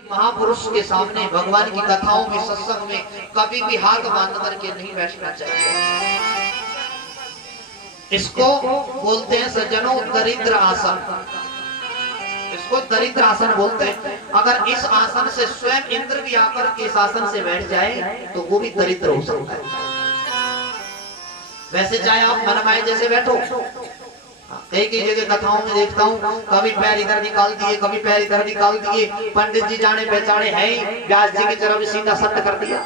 महापुरुष के सामने भगवान की कथाओं में सत्संग में कभी भी हाथ बांध करके नहीं बैठना चाहिए। इसको बोलते हैं सज्जनों दरिद्र आसन। इसको दरिद्र आसन बोलते हैं। अगर इस आसन से स्वयं इंद्र भी आकर के इस आसन से बैठ जाए तो वो भी दरिद्र हो सकता है। वैसे चाहे आप मनमाए जैसे बैठो, कई कई जगह कथाओं में देखता हूँ कभी पैर इधर निकाल दिए, कभी पैर इधर निकाल दिए, पंडित जी जाने पहचाने है ही व्यास जी की तरफ सीधा सत्य कर दिया।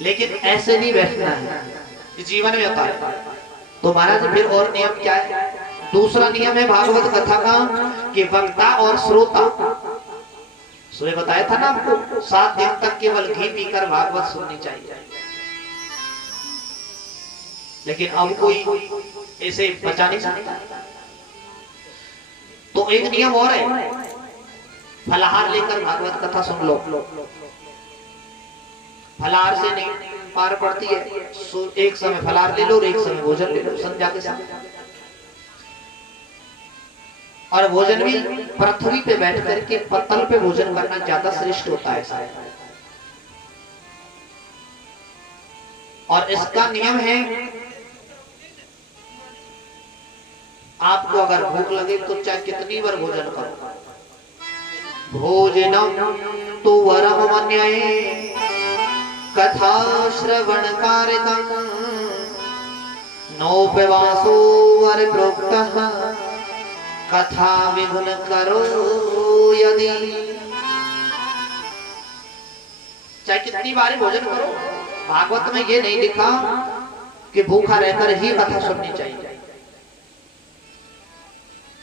लेकिन ऐसे नहीं बैठना है, जीवन में होता है। तो महाराज फिर और नियम क्या है? दूसरा नियम है भागवत कथा का कि वक्ता और श्रोता, सुबह बताया था ना आपको, 7 दिन तक केवल घी पीकर भागवत सुननी चाहिए। लेकिन अब कोई ऐसे बचा नहीं सकता। तो एक नियम और है, फलाहार लेकर भागवत कथा सुन लो। फलाहार से नहीं पार पड़ती है, एक समय फलाहार ले लो और एक समय भोजन ले लो संध्या के साथ। और भोजन भी पृथ्वी पे बैठ करके पत्तल पे भोजन करना ज्यादा श्रेष्ठ होता है। और इसका नियम है, आपको अगर भूख लगे तो चाहे कितनी बार भोजन करो। भोजनम तो वरम मन्यये कथा श्रवण कारिकम नोपवासो वर प्रोक्तः कथा विगुण करो यदि। चाहे कितनी बार भोजन करो, भागवत में ये नहीं लिखा कि भूखा रहकर ही कथा सुननी चाहिए।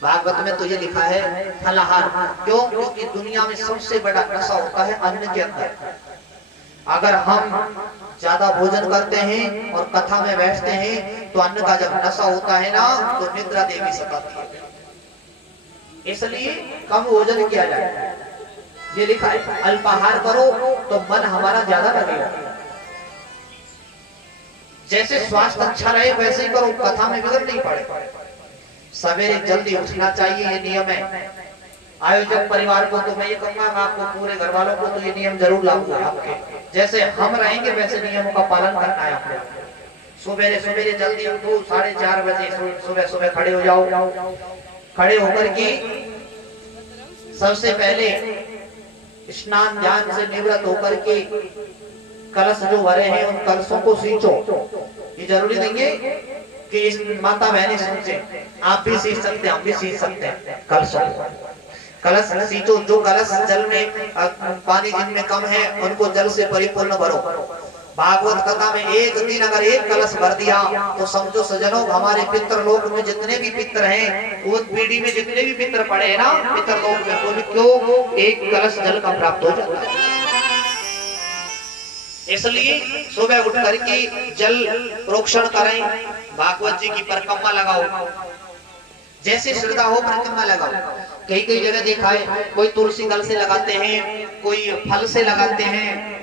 भागवत में तो ये लिखा है फलाहार। क्यों? क्योंकि दुनिया में सबसे बड़ा नशा होता है अन्न के अंदर। अगर हम ज्यादा भोजन करते हैं और कथा में बैठते हैं तो अन्न का जब नशा होता है ना तो निद्रा देवी सताती है। इसलिए कम भोजन किया जाए। ये लिखा है अल्पाहार करो तो मन हमारा ज्यादा लगेगा। जैसे स्वास्थ्य अच्छा रहे वैसे ही करो, कथा में बिगड़ नहीं पड़े। सवेरे जल्दी उठना चाहिए, ये नियम है। आयोजक परिवार को तो मैं ये कहूंगा, आपको पूरे घर वालों को तो ये नियम जरूर लागू है आपके। जैसे हम रहेंगे वैसे नियमों का पालन करना है आपको। सवेरे सवेरे जल्दी उठो, 4:30 बजे सुबह सुबह खड़े हो जाओ। खड़े होकर के सबसे पहले स्नान ध्यान से निवृत्त होकर के कलश जो भरे हैं उन कलशों को सींचो। ये जरूरी नहीं है कि इस माता बहनी सोचे, आप भी सींच सकते हैं, हम भी सींच सकते हैं। कलश सींचो। जो कलश जल में पानी जिनमें कम है उनको जल से परिपूर्ण भरो। भागवत कथा में एक दिन अगर एक कलश भर दिया तो समझो सजनों, हमारे पितृ लोक में जितने भी पितृ हैं, उस पीढ़ी में जितने भी पितृ पड़े हैं ना पितृ लोक में, तो भी क्यों एक कलश जल का प्राप्त हो जाता है। इसलिए सुबह उठ करके जल प्रोक्षण करें, भागवत जी की परिक्रमा लगाओ। जैसे श्रद्धा हो परिक्रमा लगाओ। कई कई जगह देखा है कोई तुलसी दल से लगाते हैं, कोई फल से लगाते हैं।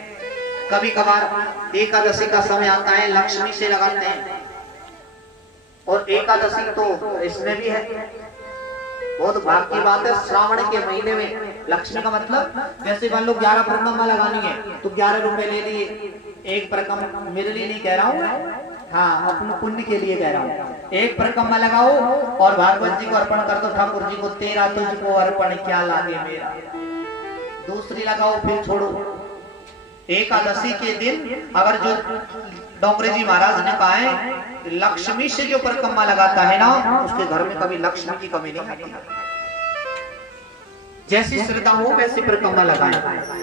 कभी कभार एकादशी का समय आता है लक्ष्मी से लगाते हैं। और एकादशी तो इसमें भी है, बहुत भाग की बात है। श्रावण के महीने में लक्ष्मी का मतलब, जैसे मान लो 11 परिक्रमा लगानी है तो 11 रुपए ले लिए। एक परिक्रमा मेरे लिए नहीं कह रहा हूँ, हाँ अपने पुण्य के लिए कह रहा हूँ। एक परिक्रमा लगाओ और भागवत जी को अर्पण कर दो, ठाकुर जी को तेरा तुझको अर्पण क्या लागे मेरा। दूसरी लगाओ फिर छोड़ो। एकादशी के दिन अगर जो डोंगरे जी महाराज ने कहा है लक्ष्मी से जो परिक्रमा लगाता है ना उसके घर में कभी लक्ष्मी की कमी नहीं आती। जैसी श्रद्धा हो वैसी परिक्रमा लगाएं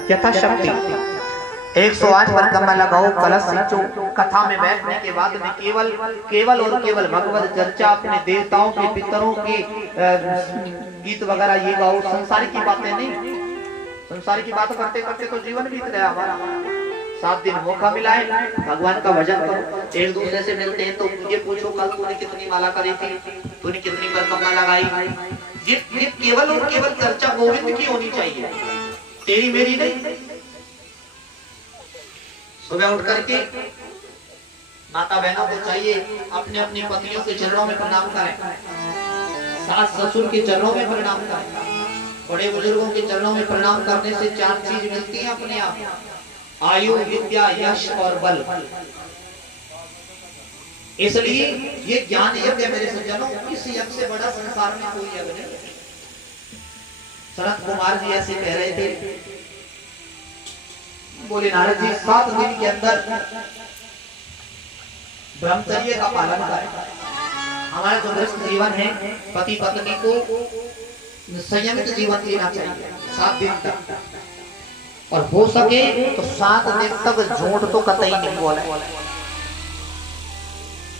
यथाशक्ति। 108 परिक्रमा लगाओ, कलश सींचो। कथा में बैठने के बाद में केवल और केवल भगवत चर्चा, अपने देवताओं के पितरों के गीत वगैरह ये गाओ। संसार की बातें नहीं। संसार की बात करते करते तो जीवन बीत गया हमारा। 7 दिन मौका मिला है, भगवान का भजन करो। एक दूसरे से मिलते हैं तो मुझे पूछो कल तूने कितनी माला करी थी, तूने कितनी परिक्रमा लगाई। ये केवल और केवल चर्चा गोविंद की होनी चाहिए, तेरी मेरी नहीं। सुबह उठ करके माता बहनों को चाहिए अपने अपनी पत्नियों के चरणों में प्रणाम करें, सास ससुर के चरणों में प्रणाम करें। बड़े बुजुर्गों के चरणों में प्रणाम करने से 4 चीज मिलती हैं अपने आप, आयु, विद्या, यश और बल। इसलिए ये ज्ञान यज्ञ है मेरे सज्जनों, इस यज्ञ से बड़ा संसार में कोई यज्ञ नहीं। सनत कुमार जी ऐसे कह रहे थे, बोले नारद जी 7 दिन के अंदर ब्रह्मचर्य का पालन करें। हमारा जो गृहस्थ जीवन है, पति पत्नी को संयमित जीवन जीना चाहिए 7 दिन तक, और हो सके तो 7 दिन तक झूठ तो कतई नहीं बोले।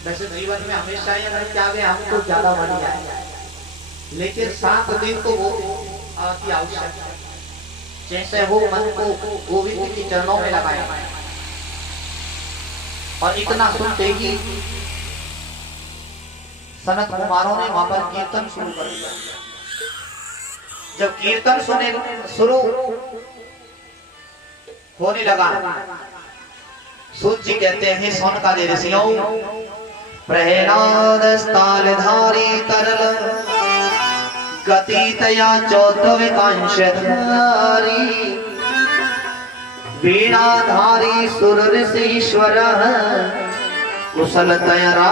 वैसे जीवन में हमेशा ही अगर क्या गए हम तो ज्यादा बन जाए, लेकिन 7 दिन तो वो अति आवश्यक है। जैसे वो मन को गोविंद के चरणों में लगाए। और इतना सुनते ही सनत कुमारों ने वहां पर कीर्तन शुरू कर दिया। जब कीर्तन शुरू होने लगा, सूत जी कहते हैं सोनका दे ऋषियों, प्रहलाद स्थालधारी तरल गति तया चौद्विकांश धारी वीणाधारी सुर ऋषीश्वर कुशल तयरा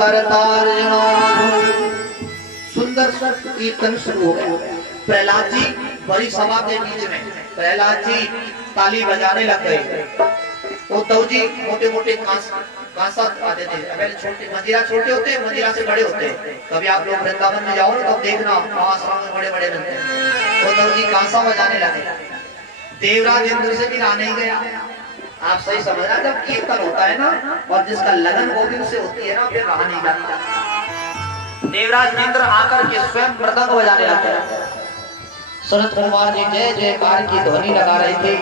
करतार। सुंदर कीर्तन शुरू हो गया। प्रहलाद जी बड़ी सभा के बीच में, प्रहलाद जी ताली बजाने लग गए। उद्धव जी मोटे मोटे कांसा आते थे, पहले छोटे मंजीरा छोटे होते, मंजीरा से बड़े होते। कभी आप लोग वृंदावन में जाओ तो देखना आश्रम में बड़े बड़े बनते हैं। उद्धव जी कांसा बजाने लगे। देवराज इंद्र से भी रहा नहीं गया। आप सही समझना, जब कीर्तन होता है ना और जिसका लगन गोविंद से होती है ना, फिर रहा नहीं जाता। देवराज इंद्र आकर के स्वयं मृदंग बजाने लगे। सनत कुमार जी जय जयकार की ध्वनि लगा रहे थे।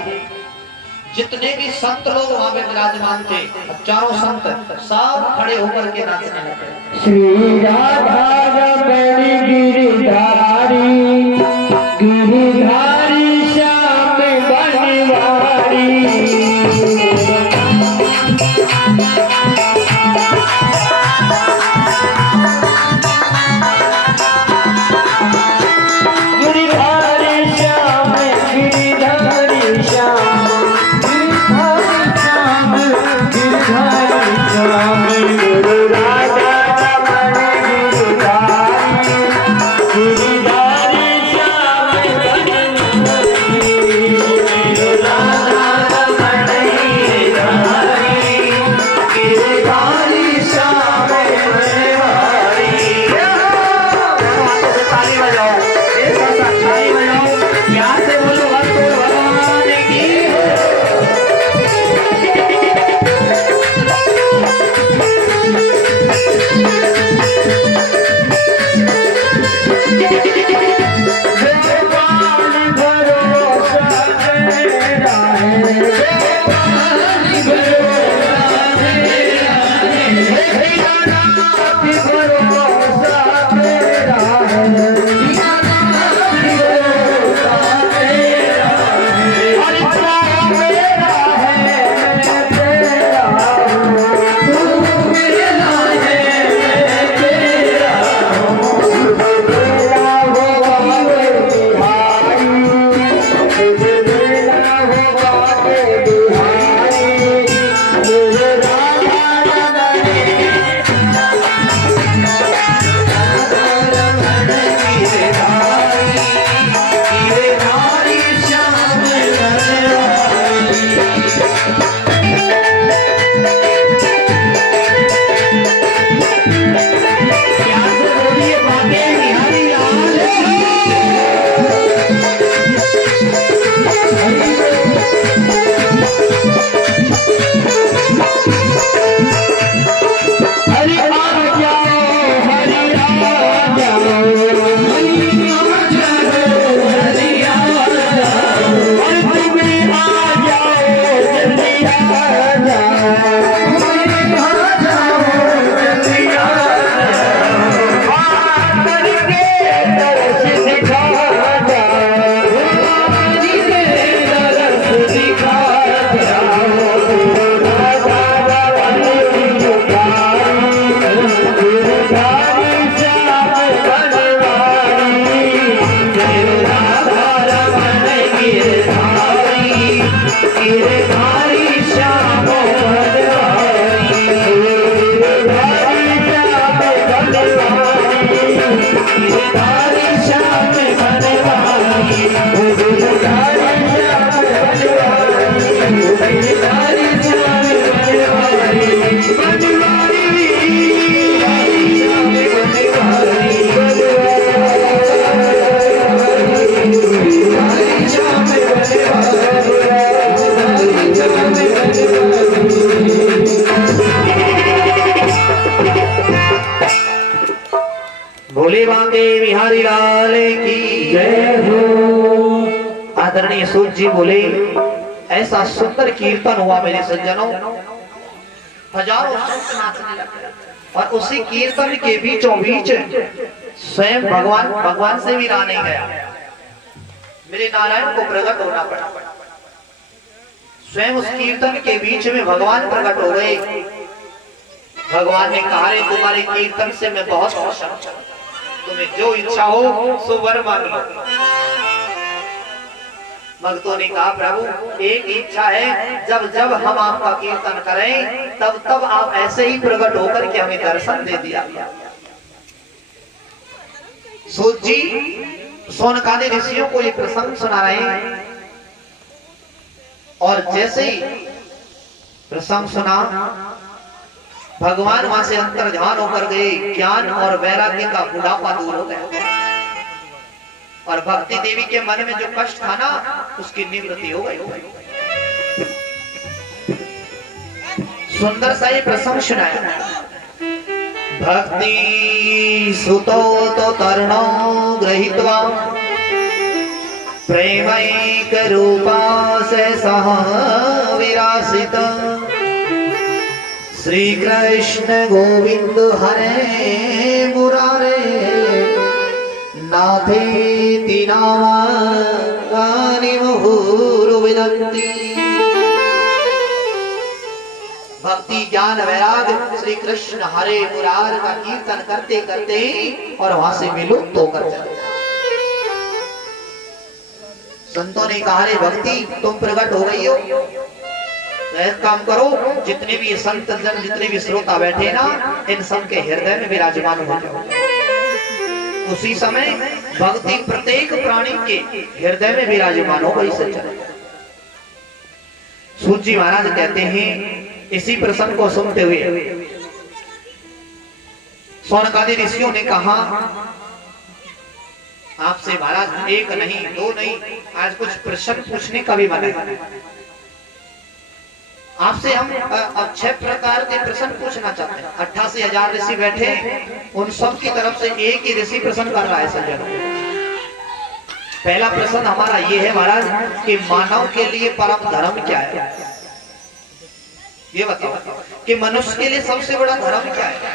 जितने भी संत लोग वहां पे विराजमान थे, चारों संत सब खड़े होकर के नाचने लगे। श्री राधा रमणी गिरिधारी गिरिधारी श्याम बनवारी। गिरिधारी गिरधारी श्याम बनवारी, गिरधारी श्याम बनवारी, बनवारी श्याम बनवारी, गिरधारी श्याम भोले बांके बिहारी लाल की जय हो। आदरणीय सूत जी बोले, ऐसा सुंदर कीर्तन हुआ मेरे सज्जनों, हजारों संत नाचने लगे और उसी कीर्तन के बीचों बीच स्वयं भगवान से भी रहा नहीं गया, मेरे नारायण को प्रकट होना पड़ा। स्वयं उस कीर्तन के बीच में भगवान प्रकट हो गए। भगवान ने कहा, रे तुम्हारे कीर्तन से मैं बहुत खुश हूं, तुम्हें जो इच्छा हो सो वर मांग लो। भक्तों ने कहा, प्रभु एक इच्छा है, जब जब हम आपका कीर्तन करें तब तब आप ऐसे ही प्रकट होकर के हमें दर्शन दे दिया। सूत जी सोनकादि ऋषियों को ये प्रसंग सुना रहे हैं और जैसे ही प्रसंग सुना भगवान वहां से अंतर्ध्यान होकर गए, ज्ञान और वैराग्य का बुढ़ापा दूर हो गया और भक्ति देवी के मन में जो कष्ट था ना उसकी निवृत्ति हो गई। सुंदर सा ये प्रसंग सुनाया। भक्ति सुतो तो तरुणो गृहीत्वा प्रेमैक रूपा से सह विरासित श्री कृष्ण गोविंद हरे मुरारे नाथेति नामानि मुहुरु विनन्ति। भक्ति ज्ञान वैराग श्री कृष्ण हरे मुरार का कीर्तन करते करते और वहां से विलुप्त होकर चले। संतों ने कहा, रे भक्ति तुम प्रकट हो गई हो, एक काम करो, जितने भी संत जन जितने भी श्रोता बैठे ना इन सब के हृदय में विराजमान हो जाओ। उसी समय भक्ति प्रत्येक प्राणी के हृदय में विराजमान हो गई। सच्चा सूत जी महाराज कहते हैं, इसी प्रसंग को सुनते हुए सोनकादि ऋषियों ने कहा, आपसे महाराज एक नहीं दो नहीं आज कुछ प्रश्न पूछने का भी मन है। आपसे हम 6 प्रकार के प्रश्न पूछना चाहते हैं। 88,000 ऋषि बैठे, उन सब की तरफ से एक ही ऋषि प्रश्न कर रहा है सज्जन। पहला प्रश्न हमारा ये है महाराज कि मानव के लिए परम धर्म क्या है? ये बताओ कि मनुष्य के लिए सबसे बड़ा धर्म क्या है?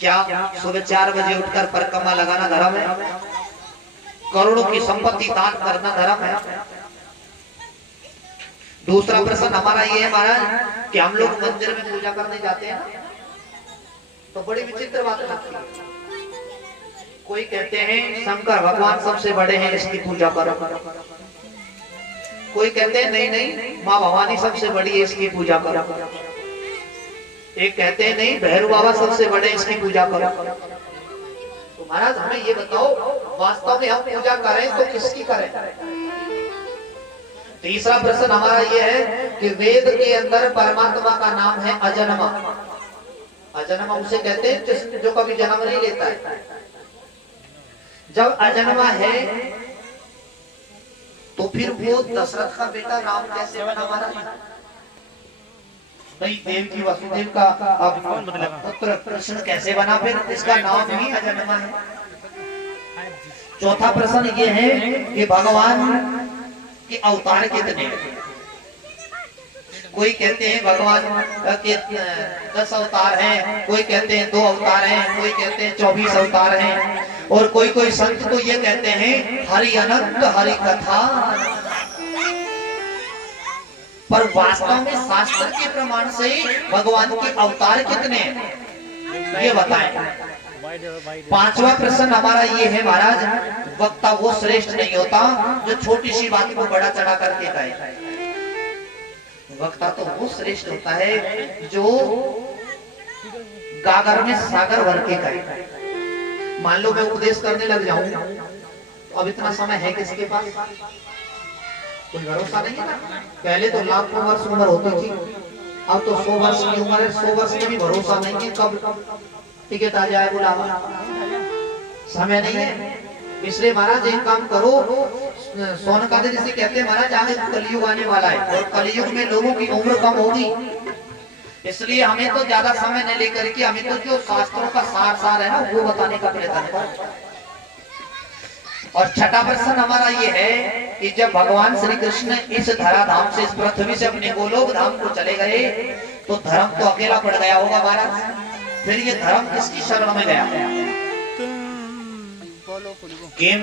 क्या सुबह 4 बजे उठकर परिक्रमा लगाना धर्म है? करोड़ों की संपत्ति दान करना धर्म है? दूसरा प्रश्न हमारा ये है महाराज कि हम लोग मंदिर में पूजा करने जाते हैं तो बड़ी विचित्र बात लगती है। कोई कहते हैं शंकर भगवान सबसे बड़े हैं, इसकी पूजा करो। कोई कहते हैं नहीं नहीं माँ भवानी सबसे बड़ी है, इसकी पूजा करो। एक कहते हैं नहीं भैरव बाबा सबसे बड़े, इसकी पूजा करो। तो महाराज हमें ये बताओ वास्तव में हम पूजा करें तो किसकी करें? तीसरा प्रश्न हमारा यह है कि वेद के अंदर परमात्मा का नाम है अजन्मा। अजन्मा उसे कहते हैं जो कभी जन्म नहीं लेता है। जब अजन्मा है तो फिर वो दशरथ का बेटा राम कैसे बना महाराज? भाई देव की वसुदेव का पुत्र कृष्ण कैसे बना? फिर इसका नाम ही अजन्मा है। चौथा प्रश्न ये है कि भगवान कि अवतार कितने? कोई कहते हैं भगवान के 10 अवतार हैं, कोई कहते हैं 2 अवतार हैं, कोई कहते हैं 24 अवतार हैं और कोई संत तो ये कहते हैं हरि अनंत हरि कथा। पर वास्तव में शास्त्र के प्रमाण से भगवान के अवतार कितने हैं ये बताएं। पांचवा प्रश्न हमारा ये है महाराज, वक्ता वो श्रेष्ठ नहीं होता जो छोटी सी बात को बड़ा चढ़ा करके कहे। वक्ता तो वो श्रेष्ठ होता है जो गागर में सागर भर के कहे। मान लो मैं उपदेश करने लग जाऊं अब इतना समय है किसके पास? कोई भरोसा नहीं है ना। पहले तो लाखों वर्ष उम्र होती थी, अब तो 100 वर्ष की उम्र है, 100 वर्ष में भी भरोसा नहीं है कब टिकट आ जाए बुलावा, समय नहीं है। इसलिए महाराज एक काम करो, सोनकादि जिसे कहते हैं महाराज आगे कलयुग आने वाला है और कलयुग में लोगों की उम्र कम होगी, इसलिए हमें तो ज्यादा समय नहीं लेकर के हमें तो जो शास्त्रों का सार है ना वो बताने का प्रयत्न करो। और छठा प्रश्न हमारा ये है कि जब भगवान श्री कृष्ण इस धराधाम से, इस पृथ्वी से अपने गोलोक धाम को चले गए तो धर्म तो अकेला पड़ गया होगा महाराज, फिर ये धर्म किसकी शरण में गया? किम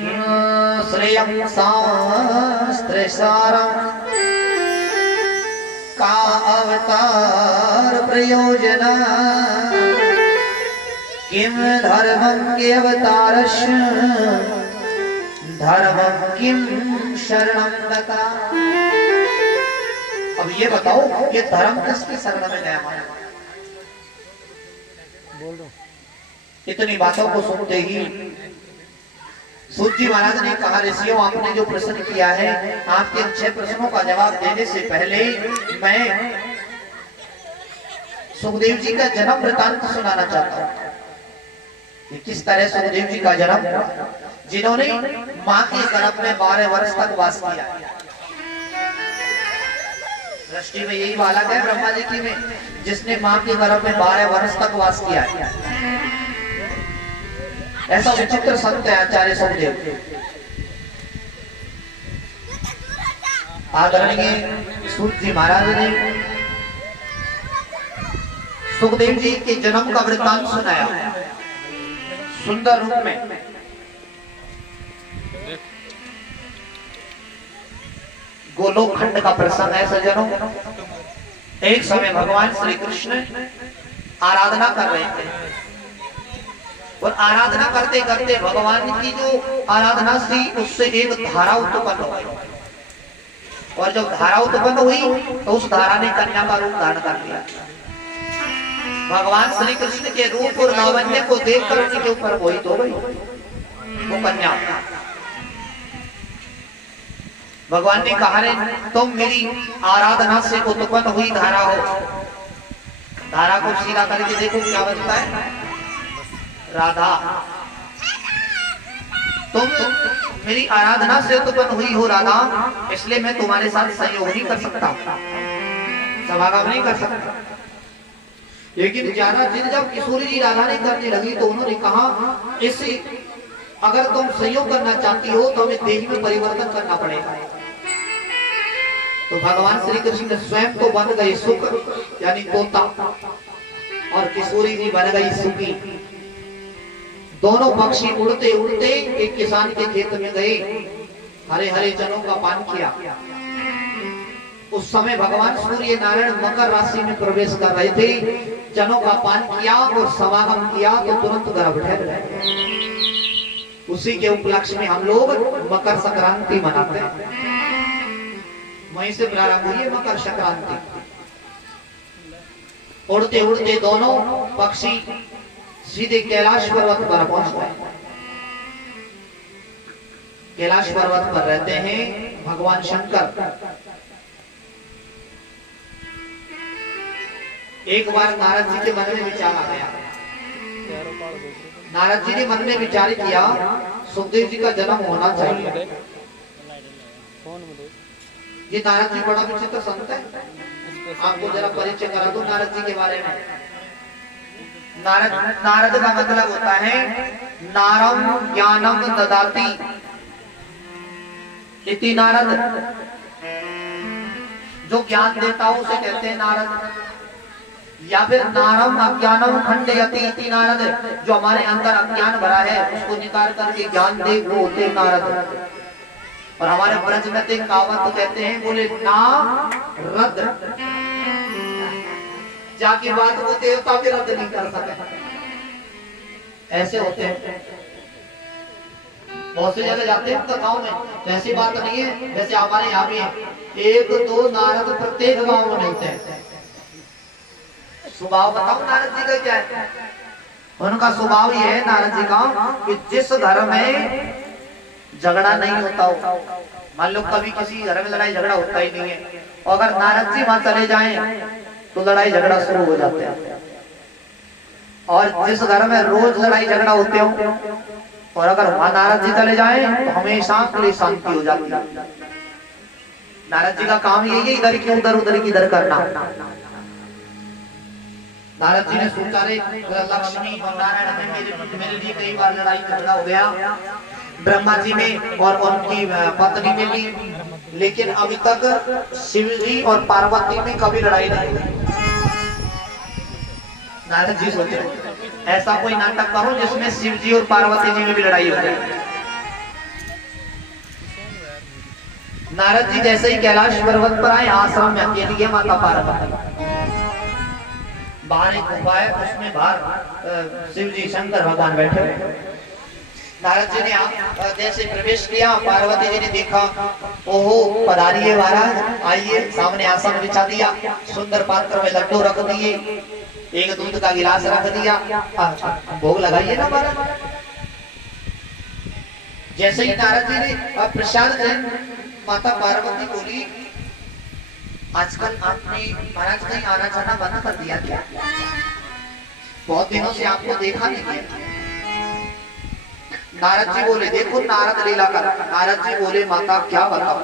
श्रेयं शास्त्र सारं का अवतार प्रयोजना, किम धर्मं के अवतारस्य धर्मं किम शरणं गता। अब ये बताओ ये धर्म किसकी शरण में गया? इतनी बातों को सुनते ही सूत जी महाराज ने कहा, ऋषियों आपने जो प्रश्न किया है, आपके 6 प्रश्नों का जवाब देने से पहले मैं सुखदेव जी का जन्म वृतांत सुनाना चाहता हूँ कि किस तरह सुखदेव जी का जन्म हुआ, जिन्होंने माँ के गर्भ में 12 वर्ष तक वास किया। सृष्टि में यही बालक है ब्रह्मा जी की में जिसने माँ के गर्भ में 12 वर्ष तक वास किया। ऐसा विचित्र संत है आचार्य सुखदेव। आदरणीय सूत जी महाराज ने सुखदेव जी के जन्म का वृत्तांत सुनाया सुंदर रूप में। गोलोक खंड का प्रसंग है सज्जनों। एक समय भगवान श्री कृष्ण आराधना कर रहे थे और आराधना करते करते भगवान की जो आराधना थी उससे एक धारा उत्पन्न हुई और जब धारा उत्पन्न हुई तो उस धारा ने कन्या का रूप धारण कर लिया। भगवान श्री कृष्ण के रूप और लावण्य को देखकर उनके ऊपर मोहित हो गई वो कन्या। भगवान ने कहा रे तुम मेरी आराधना से उत्पन्न हुई धारा हो, धारा को सीधा करके देखो क्या बनता है, राधा। तुम मेरी आराधना से उत्पन्न हुई हो राधा, इसलिए मैं तुम्हारे साथ सहयोग नहीं कर सकता, समागम नहीं कर सकता। लेकिन ज्यादा जिद जब किशोरी जी राधा ने करने लगी तो उन्होंने कहा इससे अगर तुम सहयोग करना चाहती हो तो हमें देह में परिवर्तन करना पड़ेगा। तो भगवान श्री कृष्ण स्वयं तो बन गए सुख यानी तोता और किशोरी जी बन गई सुखी। दोनों पक्षी उड़ते उड़ते एक किसान के खेत में गए, हरे हरे जलों का पान किया। उस समय भगवान सूर्य नारायण मकर राशि में प्रवेश कर रहे थे, जलों का पान किया और समागम किया तो तुरंत गर्भ ठहर गए। उसी के उपलक्ष्य में हम लोग मकर संक्रांति मनाते हैं। वहीं से प्रारंभ हुई है मकर संक्रांति। उड़ते उड़ते दोनों पक्षी सीधे कैलाश पर्वत पर पहुंच गए। कैलाश पर्वत पर रहते हैं भगवान शंकर। एक बार नारद जी के मन में विचार आ गया। नारद जी ने मन में विचार किया सुखदेव जी का जन्म होना चाहिए। ये नारद जी बड़ा विचित्र संत है, आपको जरा परिचय करा दो नारद जी के बारे में। नारद का मतलब होता है नारम ज्ञानम ददाति इति नारद, जो ज्ञान देता हो उसे कहते हैं नारद। या फिर नारम अज्ञानम खंडयति इति नारद, जो हमारे अंदर अज्ञान भरा है उसको निकाल करके ज्ञान दे वो होते नारद। और हमारे ब्रज में एक कहावत कहते हैं, बोले नारद जाके बात वो देवता भी रद्द नहीं कर सके, ऐसे होते हैं। बहुत सी जगह जाते हैं गाँव में, तो ऐसी बात नहीं है। जैसे हमारे यहाँ भी है, 1-2 नारद प्रत्येक गाँव में मिलते हैं। स्वभाव बताओ नारद जी का क्या है? उनका स्वभाव ये है नारद जी का कि जिस घर में झगड़ा नहीं होता हो। मान लो कभी किसी घर में लड़ाई झगड़ा होता ही नहीं है, और अगर नारद जी वहां चले जाएं तो लड़ाई झगड़ा शुरू हो जाते हैं। और जिस घर में रोज लड़ाई झगड़ा होते हो, और अगर वहां नारद जी चले जाएं तो हमेशा के लिए शांति हो जाती है। नारद जी का काम यही है, इधर की उधर उधर की इधर करना। नारद जी ने सोचा रे लक्ष्मी और नारायण में मेरे लिए कई बार लड़ाई झगड़ा हो गया, ब्रह्मा जी में और उनकी पत्नी में भी, लेकिन अभी तक शिव जी और पार्वती में कभी लड़ाई नहीं हुई। नारद जी सोचे ऐसा कोई नाटक करो जिसमें शिव जी और पार्वती जी में भी लड़ाई हो जाए। नारद जी जैसे ही कैलाश पर्वत पर आए, आश्रम में अकेली है माता पार्वती। बाहर एक गुफा है, उसमें बाहर शिव जी शंकर भगवान बैठे हुए। नारद जी ने जैसे प्रवेश किया, पार्वती जी ने देखा, ओहो पधारिए महाराज, आइए। सामने आसन बिछा दिया, सुंदर पात्र में लड्डू रख दिए, एक दूध का गिलास रख दिया, भोग लगाइए ना महाराज। जैसे ही नारद जी ने प्रसाद दें, माता पार्वती बोली, आजकल आपने महाराज कहीं आना जाना बंद कर दिया क्या? बहुत दिनों से आपको देखा नहीं गया। नारद जी बोले, देखो नारद लीला कर। नारद जी बोले, माता क्या बताओ,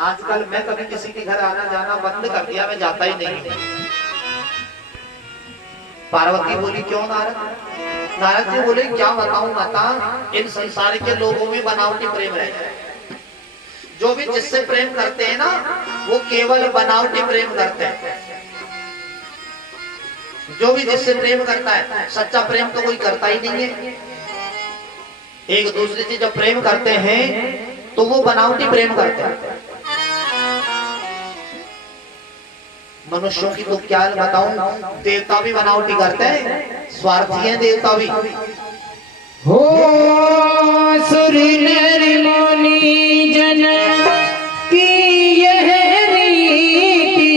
आजकल मैं कभी किसी के घर आना जाना बंद कर दिया, मैं जाता ही नहीं। पार्वती बोली, क्यों नारद? नारद जी बोले, क्या बताऊं माता, इन संसार के लोगों में बनावटी प्रेम रहता है। जो भी जिससे प्रेम करते हैं ना, वो केवल बनावटी प्रेम करते हैं। जो भी जिससे प्रेम करता है, सच्चा प्रेम तो कोई करता ही नहीं है। एक दूसरे से जब प्रेम करते हैं तो वो बनावटी प्रेम करते हैं। मनुष्यों की तो क्या बताऊं, देवता भी बनावटी करते हैं, स्वार्थी हैं देवता भी। हो सुर नर मुनि जन की यह रीति,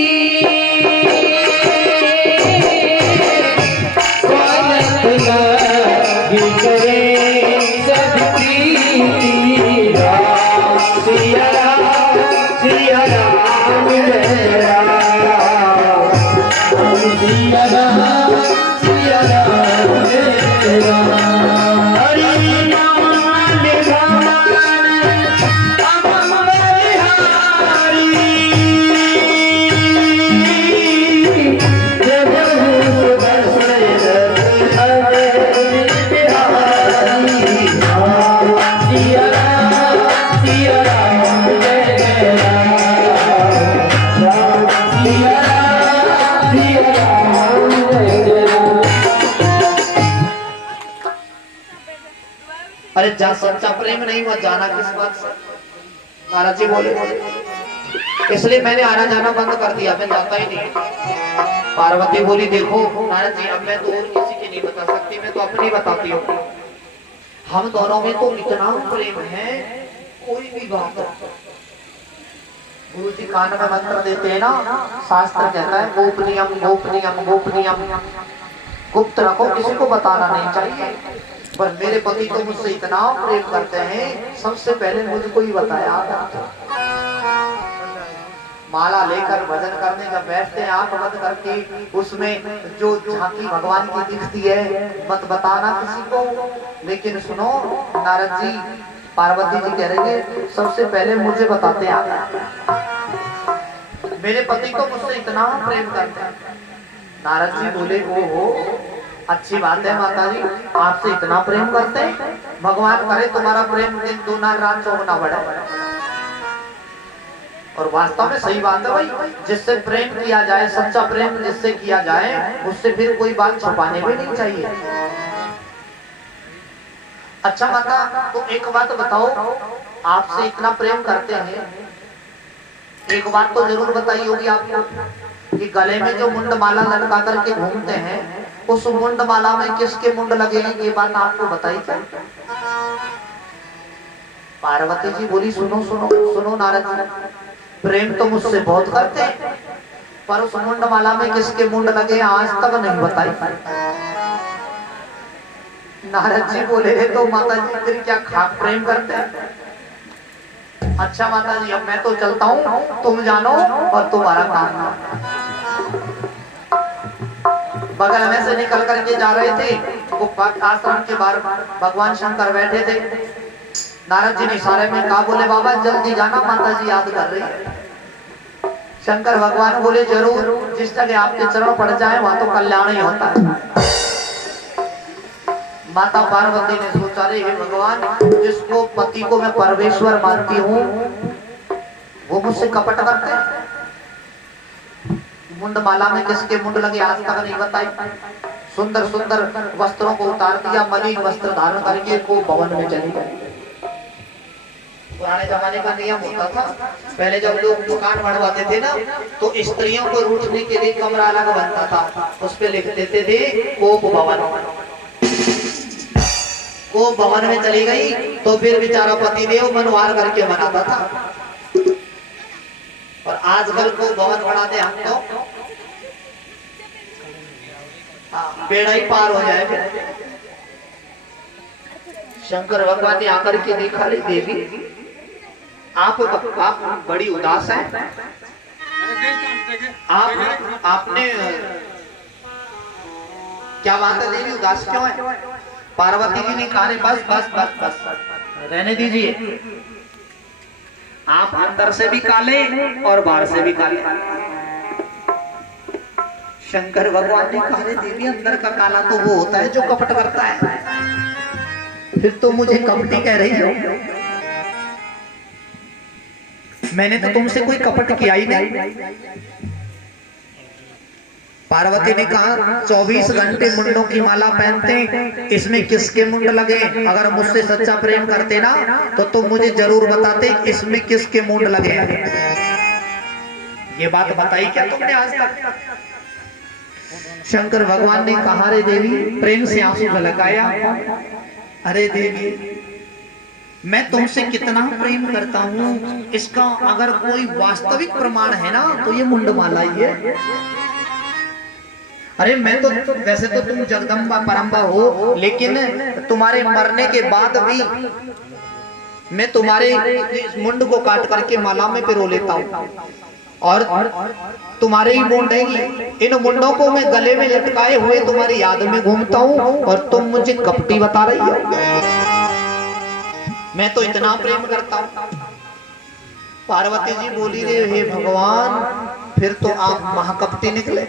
पालक लागी करे सब प्रीति। राम सिया राम सिया राम जय राम, सिया राम सिया राम जय राम। अरे जा सच्चा प्रेम नहीं हुआ, जाना किस बात से? नारद जी बोले, इसलिए मैंने आना जाना बंद कर दिया, मैं जाता ही नहीं। पार्वती बोली, देखो नारद जी, अब मैं तो और किसी की नहीं बता सकती, मैं तो अपनी बताती हूँ। हम दोनों में तो इतना प्रेम है, कोई भी बात। गुरु जी कान में मंत्र देते हैं ना, शास्त्र कहता है गोपनीयम गोपनीयम गोपनीयम, गुप्त रखो, किसी को बताना नहीं चाहिए। पर मेरे पति तो मुझसे इतना प्रेम करते हैं, सबसे पहले मुझको ही बताया। माला लेकर भजन करने जब बैठते हैं, आंख बंद करके, उसमें जो झांकी भगवान की दिखती है, मत बताना किसी को। लेकिन सुनो नारद जी, पार्वती जी कह रही है, सबसे पहले मुझे बताते हैं। मेरे पति तो मुझसे इतना प्रेम करते हैं। नारद जी बोले, ओहो अच्छी बात है माता जी, आपसे इतना प्रेम करते हैं, भगवान करे तुम्हारा प्रेम दिन दूना रात चौगुना बढ़े। और वास्तव में सही बात है भाई, जिससे प्रेम किया जाए, सच्चा प्रेम जिससे किया जाए, उससे फिर कोई बात छुपाने भी नहीं चाहिए। अच्छा माता, तो एक बात बताओ, आपसे इतना प्रेम करते हैं, एक बात तो जरूर बताई होगी आपको कि गले में जो मुंड माला लटका करके घूमते हैं, उस मुंड माला में किसके मुंड लगे हैं, ये बात आपको बताई क्या? पार्वती जी बोली, सुनो सुनो सुनो नारद जी, प्रेम तो मुझसे बहुत करते हैं, पर उस मुंड माला में किसके मुंड लगे आज तक नहीं बताई। नारद जी बोले तो माता जी तेरी क्या खाक प्रेम करते हैं? अच्छा माता जी अब मैं तो चलता हूँ, तुम जानो और तुम्हारा काम। बगल में से निकल करके जा रहे थे, वो आश्रम के बाहर भगवान शंकर बैठे थे। नारद जी ने इशारे में कहा, बोले बाबा जल्दी जाना, माता जी याद कर रही है। शंकर भगवान बोले जरूर, जिस जगह आपके चरण पड़ जाए वहां तो कल्याण ही होता है। माता पार्वती ने सोचा, रे हे भगवान, जिसको पति को मैं परमेश्वर मानती हूँ वो मुझसे कपट करते हैं। मुंड माला में किसके मुंड लगे आज तक नहीं बताई। सुंदर सुंदर वस्त्रों को उतार दिया, मलिन वस्त्र धारण करके को भवन में चली गई। पुराने जमाने का नियम होता था, पहले जब लोग दुकान बढ़वाते थे ना तो स्त्रियों को रूठने के लिए कमरा अलग बनता था, उस पे लिख देते थे कोप भवन। कोप भवन में चली गई तो फिर बेचारा पतिदेव मनवार करके मनाता था। और आजकल को भवन बनाते हम तो बेड़ा ही पार हो जाए। फिर शंकर भगवान ने आकर के देखा, रे देवी आप बड़ी उदास हैं, आपने क्या बात है देवी, उदास क्यों है? पार्वती जी ने कहा, बस बस बस बस रहने दीजिए, आप अंदर से भी काले और बाहर से भी काले। शंकर भगवान ने कहा, देवी अंदर का काला तो वो होता है जो कपट करता है, फिर तो मुझे कपटी कह रही हो? मैंने तो तुमसे कोई कपट किया ही नहीं। पार्वती ने कहा, 24 घंटे मुंडों की माला पहनते, इसमें किसके मुंड लगे? अगर मुझसे सच्चा प्रेम करते ना तो तुम मुझे जरूर बताते इसमें किसके मुंड लगे। ये बात बताई क्या तुमने आज तक? शंकर भगवान ने कहा, रे देवी, प्रेम से आंसू झलकाया, अरे देवी मैं तुमसे कितना प्रेम करता हूँ, इसका अगर कोई वास्तविक प्रमाण है ना तो ये मुंडमाला ही है। अरे मैं तो वैसे तो तुम जगदम्बा परम्बा हो, लेकिन तुम्हारे मरने के बाद भी मैं तुम्हारे मुंड को काट करके माला में पिरो लेता हूँ और तुम्हारे ही मुंड है, इन मुंडों को मैं गले में लटकाए हुए तुम्हारी याद में घूमता हूँ और तुम मुझे कपटी बता रही हो। मैं तो इतना प्रेम करता हूँ। पार्वती जी बोली, रे हे भगवान, फिर तो आप महाकपटी निकले।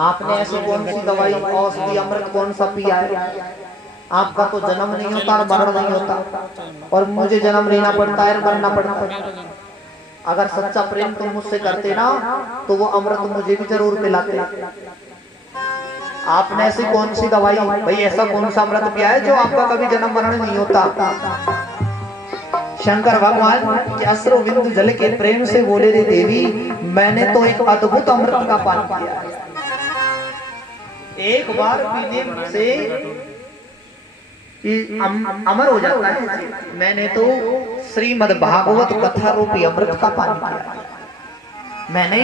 आपने ऐसी कौन सी दवाई, औषधि, अमृत कौन सा पिया है? आपका तो जन्म नहीं होता और मरण नहीं होता, और मुझे जन्म लेना पड़ता है, मरना पड़ता है। अगर सच्चा प्रेम तुम मुझसे करते ना तो वो अमृत मुझे भी जरूर पिलाते। आपने ऐसी कौन सी दवाई, भाई ऐसा कौन सा अमृत पिया है जो आपका कभी जन्म मरण नहीं होता? शंकर भगवान के अश्रु बिंदु जल के प्रेम से बोले, रे देवी मैंने तो एक अद्भुत अमृत का पान किया, एक बार पीने से अमर हो जाता है। मैंने तो श्रीमद् भागवत कथा रूपी अमृत का पान किया। मैंने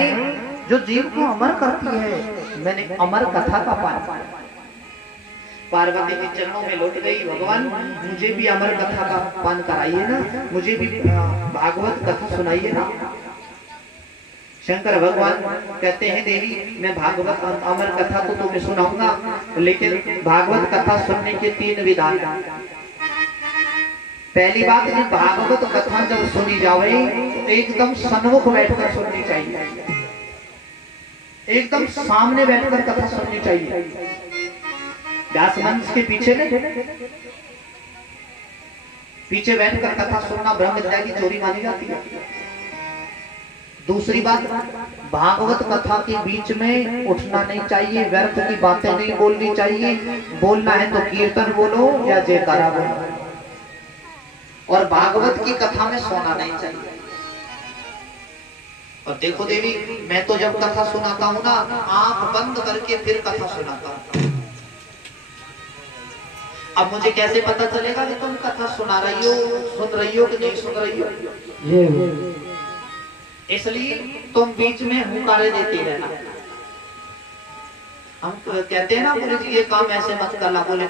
जो जीव को अमर करती है, मैंने अमर कथा का पान किया। पार्वती के चरणों में लौट गई, भगवान मुझे भी अमर कथा का पान कराइए ना, मुझे भी भागवत कथा सुनाइए ना। शंकर भगवान कहते हैं, देवी मैं भागवत अमर कथा तो तुम्हें सुनाऊंगा, लेकिन भागवत कथा सुनने के 3 विधान। पहली बात, भागवत कथा जब सुनी जावे तो एकदम सन्मुख बैठकर सुननी चाहिए, एकदम सामने बैठकर कथा सुननी चाहिए। व्यास मंच के पीछे पीछे बैठकर कथा सुनना ब्रह्म विद्या की चोरी मानी जाती है। दूसरी बात, भागवत कथा के बीच में उठना नहीं चाहिए, व्यर्थ की बातें नहीं बोलनी चाहिए। बोलना है तो कीर्तन बोलो या जयकारा बोलो, और भागवत की कथा में सोना नहीं चाहिए। और देखो देवी, मैं तो जब कथा सुनाता हूँ ना, आंख बंद करके फिर कथा सुनाता हूँ। अब मुझे कैसे पता चलेगा कि तुम कथा सुना रही हो, सुन रही हो कि नहीं सुन रही हो? इसलिए तुम बीच में हुंकारे देती रहना। हम तो कहते हैं ना, बोले जी ये काम ऐसे मत करना, बोले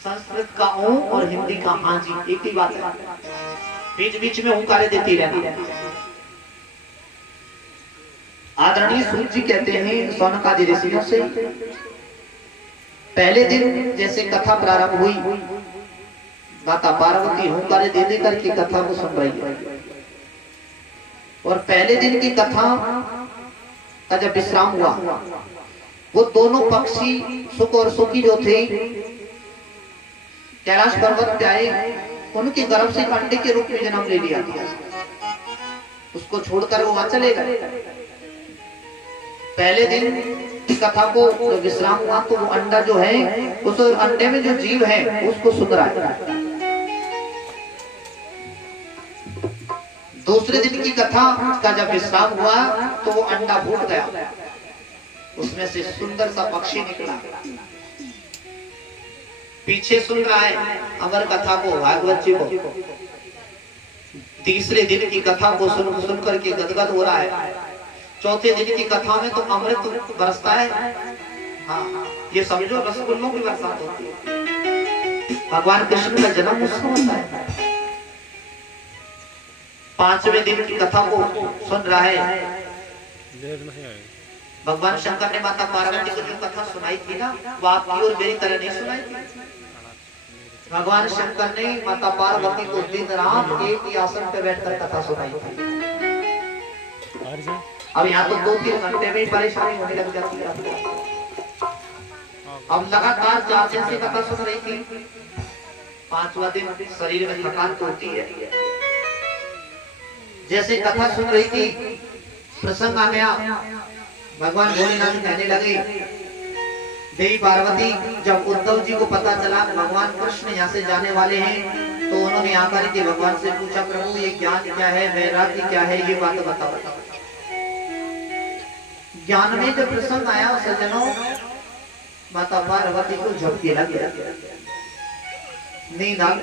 संस्कृत का ओ और हिंदी का हाँ जी एक ही बात है, बीच बीच में हुंकारे देती रहना। आदरणीय सूत जी कहते हैं सौनकादि ऋषियों से, पहले दिन जैसे कथा प्रारंभ हुई, माता पार्वती हुंकारे दे दे करके कथा को सुन रही है, और पहले दिन की कथा का जब विश्राम हुआ, वो दोनों पक्षी सुख और सुखी जो थे कैलाश पर्वत पे आए, उनके गर्भ से अंडे के रूप में जन्म ले लिया था, उसको छोड़कर वो वहां चले गए। पहले दिन की कथा को जो विश्राम हुआ तो वो अंडा जो है, उस अंडे में जो जीव है उसको सुधरा है। दूसरे दिन की कथा का जब विश्राम हुआ तो वो अंडा फूट गया, उसमें से सुंदर सा पक्षी निकला, पीछे सुन रहा है अमर कथा को, भागवत जी को। तीसरे दिन की कथा को सुन करके गदगद हो रहा है। चौथे दिन की कथा में तो अमृत बरसता है, हाँ ये समझो रसगुल्लों की बरसात होती है, भगवान कृष्ण का जन्म उत्सव होता है। पांचवें दिन की कथा को सुन रहा है, भगवान शंकर ने माता पार्वती को जो कथा सुनाई थी ना, वो आपकी और मेरी तरह नहीं सुनाई थी। भगवान शंकर ने माता पार्वती को दिन रात एक ही आसन पे बैठकर कथा सुनाई थी। अब यहाँ तो 2-3 घंटे में ही परेशानी होने लग जाती है आपको। अब लगातार 4 दिन से कथा सुन रही थी, 5वां दिन शरीर में थकान होती है। जैसे कथा सुन रही थी, प्रसंग आ गया, भगवान भोलेनाथ कहने लगे, देवी पार्वती जब उद्धव जी को पता चला भगवान कृष्ण यहाँ से जाने वाले हैं, तो उन्होंने आकर के भगवान से पूछा, प्रभु ये ज्ञान क्या है, वैराग्य क्या है, ये बात बताओ। ज्ञान में जब प्रसंग आया सज्जनों, माता पार्वती को झपकी लग गया, नींद आ गई।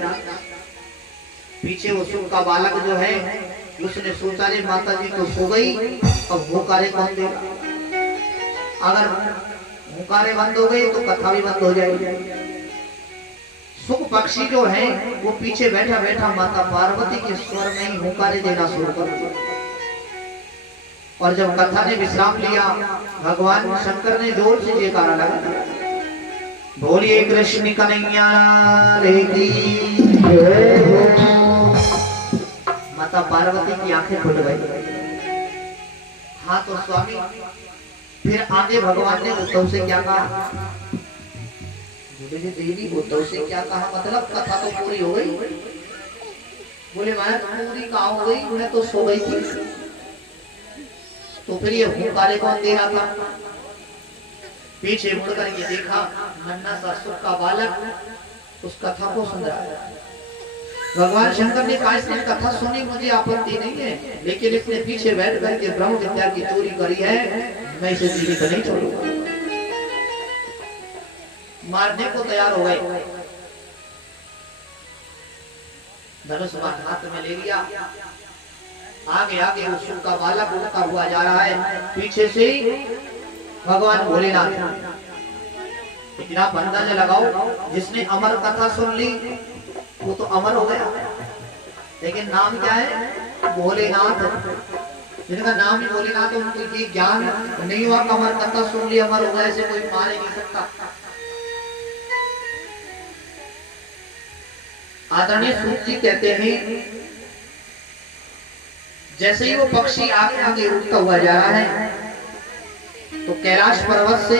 पीछे वो सुख का बालक जो है, उसने सोचा रे माता जी तो सो गई, अब हुंकारे कौन देगा, अगर हुंकारे बंद हो गई तो कथा भी बंद हो जाएगी। सुख पक्षी जो है वो पीछे बैठा बैठा माता पार्वती के स्वर में ही हुंकारे देना शुरू कर दिया। और जब कथा ने विश्राम लिया, भगवान शंकर ने जोर से जयकारा लगा दिया, बोलिए कृष्ण कन्हैया लाल की जय हो। माता पार्वती की आंखें खुल गई। हाँ तो स्वामी, फिर आगे भगवान ने उद्धव से क्या कहा, बोले देवी उद्धव से क्या कहा, मतलब कथा तो पूरी हो गई। बोले महाराज पूरी कहाँ हो गई, मैं तो सो गई थी। तो फिर ये हुंकारे कौन दे रहा था? पीछे मुड़ करके देखा, नन्हा सा सुख का बालक उस कथा को सुन रहा है। भगवान शंकर ने कहा इसने कथा सुनी, मुझे आपत्ति नहीं है, लेकिन इसने पीछे बैठ करके ब्रह्म विद्या की चोरी करी है, मैं इसे जीवित नहीं छोड़ूंगा। मारने को तैयार हो गए, धनुष हाथ में ले लिया, आगे आगे उस सुख का बालक उड़ता हुआ जा रहा है, पीछे से भगवान भोलेनाथ। इतना अंदाजा लगाओ, जिसने अमर कथा सुन ली वो तो अमर हो गया, लेकिन नाम क्या है? भोलेनाथ। जिनका नाम ही भोलेनाथ, उनकी ज्ञान नहीं हुआ, अमर कथा सुन ली अमर हो गया, ऐसे कोई मार ही नहीं सकता। आदरणीय सूत जी कहते हैं, जैसे ही वो पक्षी आगे आगे उड़ता हुआ जा रहा है, तो कैलाश पर्वत से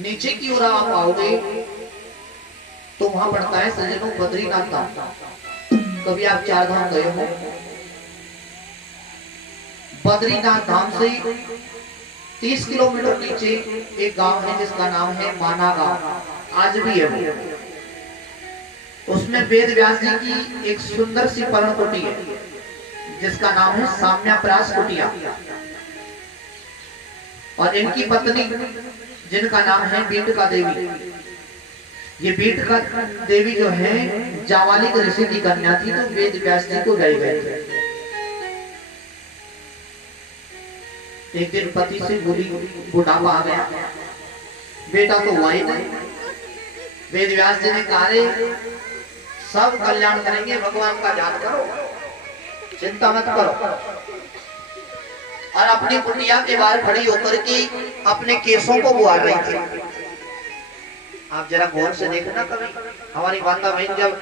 नीचे की ओर आप आओगे तो वहां पड़ता है सज्जनों बद्रीनाथ धाम। कभी आप 4 धाम गए हो? बद्रीनाथ धाम से 30 किलोमीटर नीचे एक गांव है जिसका नाम है माना गांव, आज भी है। उसमें वेद व्यास जी की एक सुंदर सी पर्णकुटी है जिसका नाम है साम्याप्रास कुटिया, और इनकी पत्नी जिनका नाम है बीटका देवी। ये बीटका देवी जो है जावालिक ऋषि की कन्या थी, तो वेद व्यास जी को गए थे। एक दिन पति से बोली, बुढ़ापा आ गया, बेटा तो हुआ ही नहीं। वेद व्यास जी ने कहा रे, सब कल्याण करेंगे, भगवान का ध्यान करो, चिंता मत करो। और अपनी कुटिया के बाहर खड़ी होकर के अपने केसों को बुआर रही थी। आप जरा गौर से देखना, कभी हमारी माता बहन जब